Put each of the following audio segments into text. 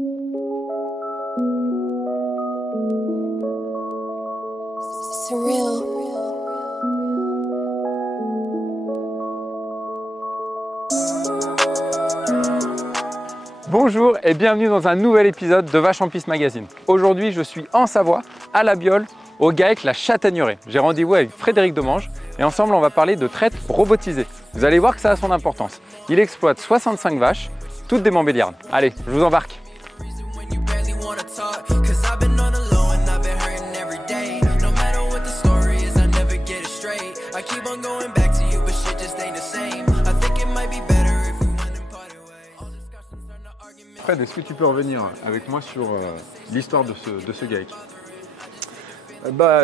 Surreal. Bonjour et bienvenue dans un nouvel épisode de Vache en Piste Magazine. Aujourd'hui, je suis en Savoie, à La Biole, au GAEC La Chataigneraie. J'ai rendez-vous avec Frédéric Demange et ensemble, on va parler de traite robotisée. Vous allez voir que ça a son importance. Il exploite 65 vaches, toutes des Montbéliardes. Allez, je vous embarque. Fred, est-ce que tu peux revenir avec moi sur l'histoire de ce GAEC?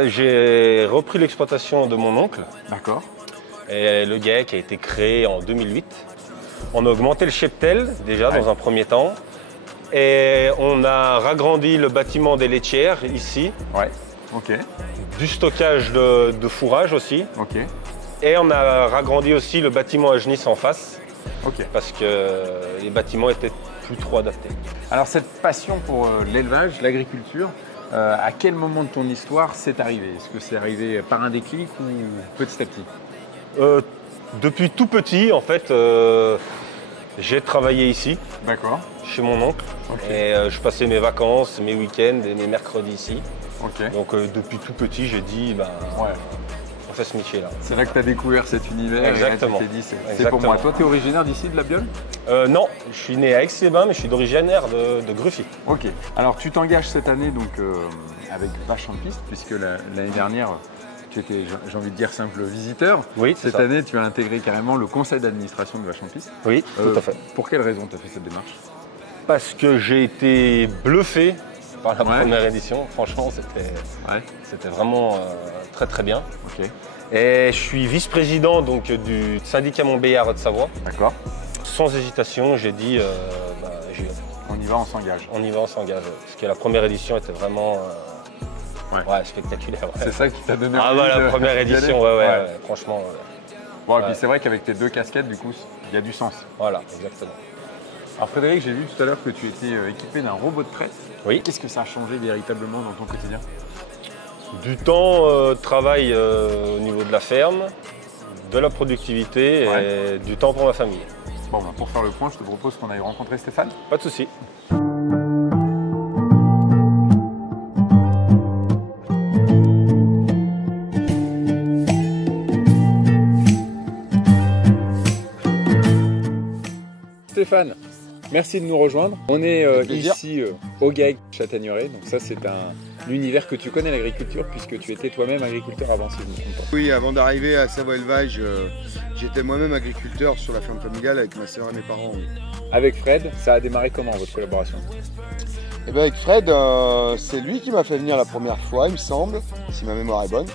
J'ai repris l'exploitation de mon oncle. D'accord. Et le GAEC a été créé en 2008. On a augmenté le cheptel déjà dans un premier temps. Et on a ragrandi le bâtiment des laitières ici. Ouais, ok. Du stockage de fourrage aussi. Ok. Et on a ragrandi aussi le bâtiment à Genisse en face. Ok. Parce que les bâtiments étaient plus trop adaptés. Alors cette passion pour l'élevage, l'agriculture, à quel moment de ton histoire c'est arrivé? Est-ce que c'est arrivé par un déclic ou petit à petit? Depuis tout petit, en fait, j'ai travaillé ici. D'accord. Chez mon oncle. Okay. Et je passais mes vacances, mes week-ends et mes mercredis ici. Okay. Donc depuis tout petit, j'ai dit, ouais. On fait ce métier-là. C'est là que tu as découvert cet univers. Exactement. Et tu t'es dit, c'est pour moi. Toi, tu es originaire d'ici, de La Biole? Non, je suis né à Aix-les-Bains, mais je suis d'originaire de Gruffy. Ok. Alors, tu t'engages cette année donc, avec Vache en Piste, puisque l'année dernière, tu étais, j'ai envie de dire, simple visiteur. Oui, cette année, tu as intégré carrément le conseil d'administration de Vache en Piste. Oui, tout à fait. Pour quelle raison tu as fait cette démarche? Parce que j'ai été bluffé par la première édition. Franchement, c'était vraiment très très bien. Okay. Et je suis vice-président donc du syndicat Montbéliard de Savoie. D'accord. Sans hésitation, j'ai dit, on y va, on s'engage. On y va, on s'engage. Parce que la première édition était vraiment spectaculaire. Ouais. C'est ça qui t'a donné envie la première édition, ouais, franchement. Bon, et puis c'est vrai qu'avec tes deux casquettes, du coup, il y a du sens. Voilà, exactement. Alors Frédéric, j'ai vu tout à l'heure que tu étais équipé d'un robot de traite. Oui. Qu'est-ce que ça a changé véritablement dans ton quotidien? Du temps de travail au niveau de la ferme, de la productivité et du temps pour ma famille. Bon, pour faire le point, je te propose qu'on aille rencontrer Stéphane. Pas de souci. Stéphane, merci de nous rejoindre. On est ici au GAEC Chataigneraie, donc ça c'est un univers que tu connais, l'agriculture, puisque tu étais toi-même agriculteur avant, si je me trompe pas. Oui, avant d'arriver à Savoie Élevage, j'étais moi-même agriculteur sur la ferme familiale avec ma sœur et mes parents. Oui. Avec Fred, ça a démarré comment votre collaboration? Eh bien, avec Fred, c'est lui qui m'a fait venir la première fois, il me semble, si ma mémoire est bonne.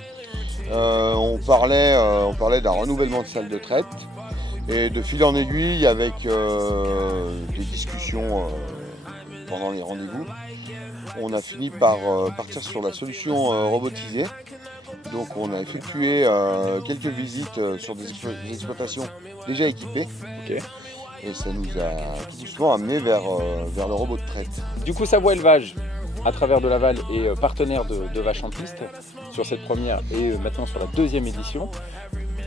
On parlait d'un renouvellement de salle de traite. Et de fil en aiguille, avec des discussions pendant les rendez-vous, on a fini par partir sur la solution robotisée. Donc on a effectué quelques visites sur des exploitations déjà équipées. Okay. Et ça nous a tout doucement amené vers le robot de traite. Du coup, Savoie Élevage, à travers de Laval, est partenaire de Vache en Piste sur cette première et maintenant sur la deuxième édition.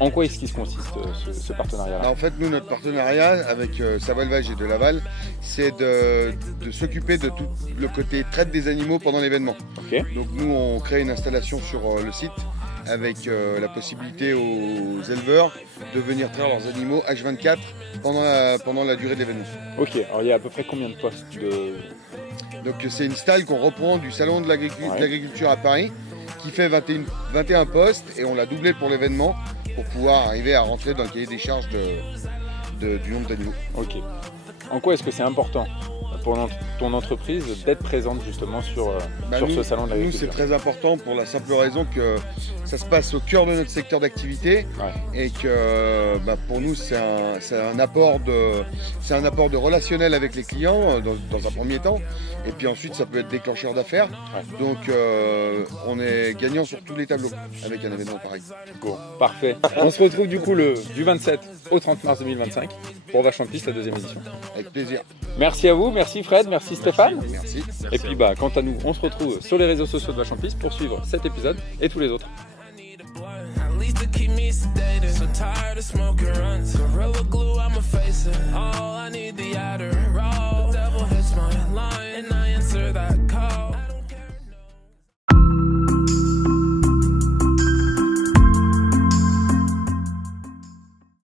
En quoi est-ce qu'il se consiste ce partenariat-là? En fait, nous, notre partenariat avec Savoie Élevage et de Laval, c'est de s'occuper de tout le côté traite des animaux pendant l'événement. Okay. Donc nous, on crée une installation sur le site avec la possibilité aux éleveurs de venir traire leurs animaux H24 pendant la durée de l'événement. Ok, alors il y a à peu près combien de postes Donc c'est une stalle qu'on reprend du salon de l'agriculture à Paris, qui fait 21 postes, et on l'a doublé pour l'événement pour pouvoir arriver à rentrer dans le cahier des charges du nombre d'animaux. Ok. En quoi est-ce que c'est important pour ton entreprise d'être présente justement sur ce salon de l'agriculture? Nous, c'est très important pour la simple raison que ça se passe au cœur de notre secteur d'activité et que pour nous, c'est un apport de relationnel avec les clients dans un premier temps. Et puis ensuite, ça peut être déclencheur d'affaires. Donc, on est gagnant sur tous les tableaux avec un événement pareil. Go. Parfait. On se retrouve du coup du 27 au 30 mars 2025 pour Vache en Piste, la deuxième édition. Avec Avec plaisir. Merci à vous, merci Fred, merci Stéphane. Merci. Et puis quant à nous, on se retrouve sur les réseaux sociaux de Vache en Piste pour suivre cet épisode et tous les autres. At least to keep me sedated. So tired of smoking runs. Gorilla glue, I'ma face it. Oh, I need the Adderall. The devil hits my line. And I